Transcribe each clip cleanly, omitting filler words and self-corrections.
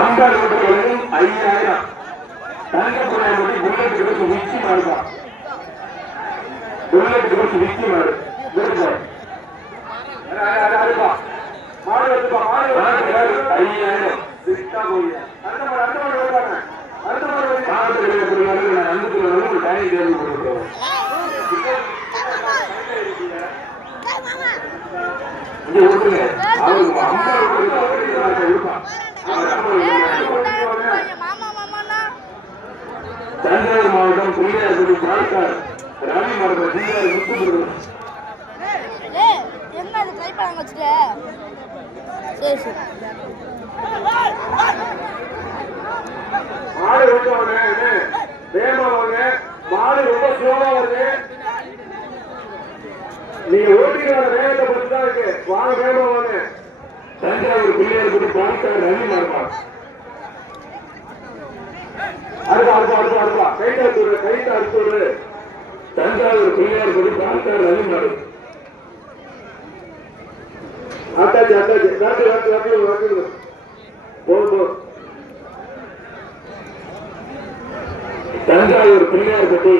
அம்பாள் ஓட்டுகளும் 5000 தங்கப்புறாய் bullet கிடக்கு உச்சி மாறுபா bullet கிடக்கு உச்சி மாறு மாடு வந்துப்பா மாடு 5000 சிட்டா போய் அடுத்த மாடு ஓடுறாங்க அடுத்த மாடு மாடு புரியாத நான் அந்துக்குள்ள வந்து டைம் தேடி போடுறேன் இங்க ஓடுங்க அவங்க அம்மா ஓடுறாங்க தஞ்சாவூர் மாவட்டம் புள்ளியார்படி பால்கார் ராணி மாவட்டம் ஜிஆர் முத்துமுருகன் மாடு ஓட்டுவாங்க வேகமா வாங்க மாடு ரொம்ப ஸ்லோவா வருது நீங்க ஓட்டிக்கிற வேகத்தை பொறுத்து தான் இருக்கு வாங்க வேகமா வாங்க தஞ்சாவூர் புள்ளியார்படி பால்கார் ராணி மாவட்டம் அடுப்பா கைட்டு அறுத்தூர் தஞ்சாவூர் புள்ளியார்படி பால்கார் ராணி மாவட்டம் அட்டாச்சு தஞ்சாவூர் பிள்ளையார்பட்டி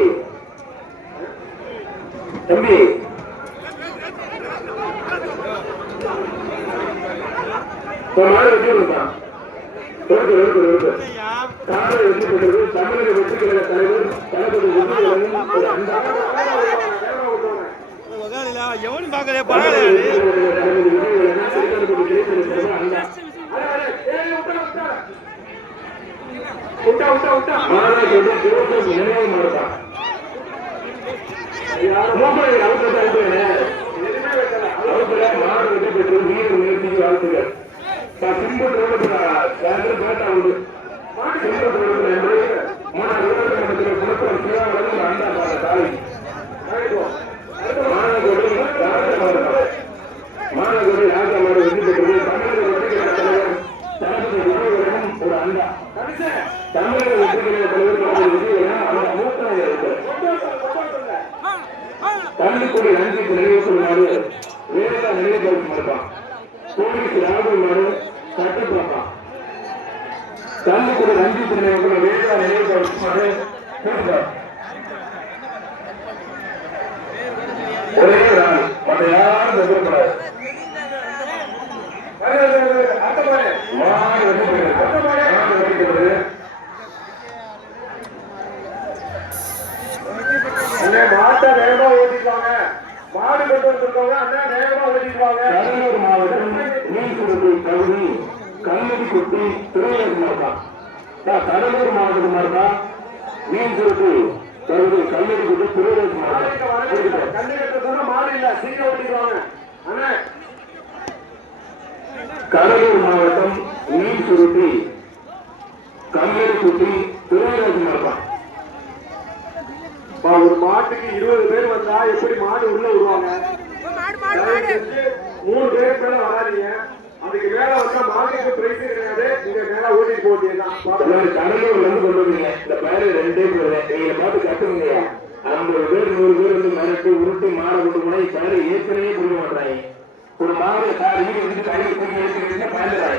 தம்பி மாடு வெற்றி கொடுத்தான் தமிழக வெற்றி கழக தலைவர் தளபதி எவனும் பார்க்கல மாநகரி ராஜாமாடு வெற்றி பெற்றது தமிழக வெற்றி கழக தள்ளிக்குடி ரஞ்சித் நினைவுக்குள்ளாரு வேற நினைவுபடுத்த மாட்டான் போலீஸ் ராகுல் மாடு கட்டுப்பாப்பான் தள்ளிக்குடி ரஞ்சித் நினைவுக்குள்ள வேற நினைவுபடுத்த மாடு ஒரே ராணி மற்ற யாரும் எதிர்ப்படாது மாட்டை வேகமா ஓட்டிக்குவாங்க மாடு கொண்டு வந்திருக்கவங்க அண்ணா வேகமா ஓட்டிக்குவாங்க கடலூர் மாவட்டம் மீன்குடி பகுதி கல்லூரி குட்டி திருவள்ளுவர் கடலூர் மாவட்டம் மாறுதா மீன்குடி பகுதி கல்லூரி குட்டி திருவள்ளுவர் மாவட்டம் கல்லுக்கட்ட சொன்னா மாடு இல்ல சீக்கிரம் ஓட்டிக்குவாங்க அண்ணா கடலூர் மாவட்டம் மீன் சுருட்டி கல்லூரி குட்டி திருவள்ளுவர் மாவட்டம் ஒரு மாட்டுக்கு 20 பேர் வந்தா எப்படி மாடு உள்ள வருவாங்க 3 பேர் மேல வராதீங்க அதுக்கு மேல வந்தா மாட்டுக்கு பிரைஸ் கிடையாது நீங்க மேல ஓட்டிட்டு போட்டீங்கன்னா கடலூர்ல இருந்து கொண்டு வந்தீங்க இந்த பேரு 2 பேர் நீங்க பார்த்து கட்டுங்க 50 பேர் 100 பேர் வந்து மிரட்டு உருட்டு மாடை கொண்டு போனா பேரு ஏற்கனவே புரிய மாட்டாங்க ஒரு மாடு கார் வீடு வந்து கையில் தூக்கி ஏற்கனவே பயந்துறாங்க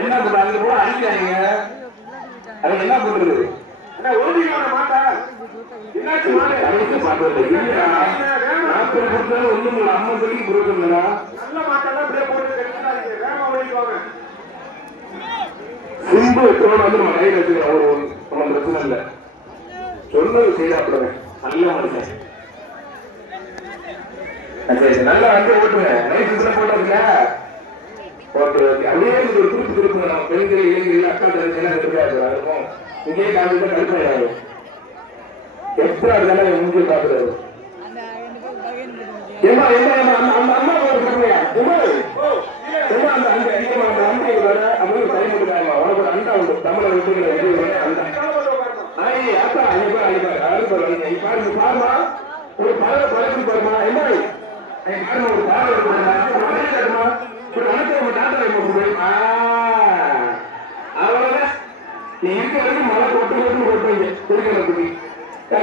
என்ன பண்றாங்க கூட அழிக்காதீங்க அது என்ன பண்றது ஓடிக்கான மாட்டா என்னாச்சு மாடு அழிச்சு பாக்குறது நாற்பது கொடுத்தாலும் ஒண்ணும் இல்லை 50 வரைக்கும் கொடுக்குறா நல்ல மாட்டெல்லாம் அப்படியே போட்டு வேகமா ஓடிக்குவாங்க சிம்பு எத்தோட வந்து நம்ம கையில் வச்சுக்கிறோம் ஒன்றும் பிரச்சனை இல்லை சொன்னது செய்யப்படுவேன் நல்ல மனுஷன் நல்லா வந்து ஓட்டுங்க நைட் சுத்தம் போட்டதுல ஓகே ஓகே அப்படியே ஒரு குறிப்பு இருக்குங்க நம்ம பெண்கள் இளைஞர்கள் அக்கா தங்கச்சி எல்லாம் இருக்காது இருக்கும் இங்கேயே காமிட்டு கடுப்பாயிடாது எக்ஸ்ட்ரா இருந்தாலும் இங்கே பாக்குறாரு ஏமா ஏமா அந்த அம்மா போட்டுருக்கீங்க அந்த அந்த அந்த அம்பை வர அவங்க டைம் எடுக்காமா உனக்கு ஒரு அண்டா உண்டு தமிழை விட்டுக்கிற அண்டா அக்கா பாருங்க பாருமா ஒரு பழகு பாருமா என்ன ஒரு பாரு ஒரு அனுப்ப டாக்டர் நீ இருக்க வரைக்கும் மழை கொட்டு கொட்டுவீங்க குடிக்கிறதுக்கு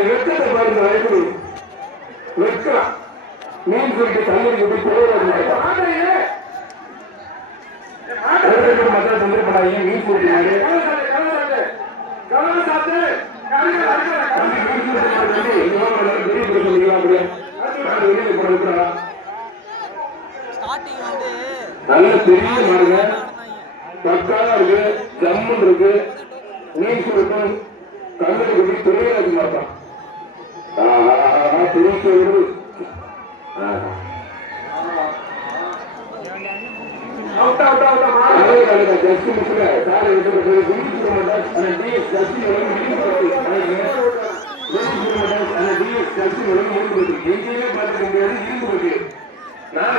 வெச்சத்தை பாருங்க வயசு வெக்கலாம் மீன் குறித்து தண்ணீர் குட்டி போயிடாது மக்கள் தொந்தரவு பண்ணாதீங்க மீன் குடிக்கிறாரு நல்ல பெரிய மாடுங்க பக்காவா இருக்கு ஜம்முன் இருக்கு மீன் சுருட்டும் கண்ணு குடி தொழிலாளி மாட்டான் பெரிய ஜஸ்ட் முக்கிய சாலை எங்கேயுமே பார்த்துக்க முடியாது இரும்பு நான்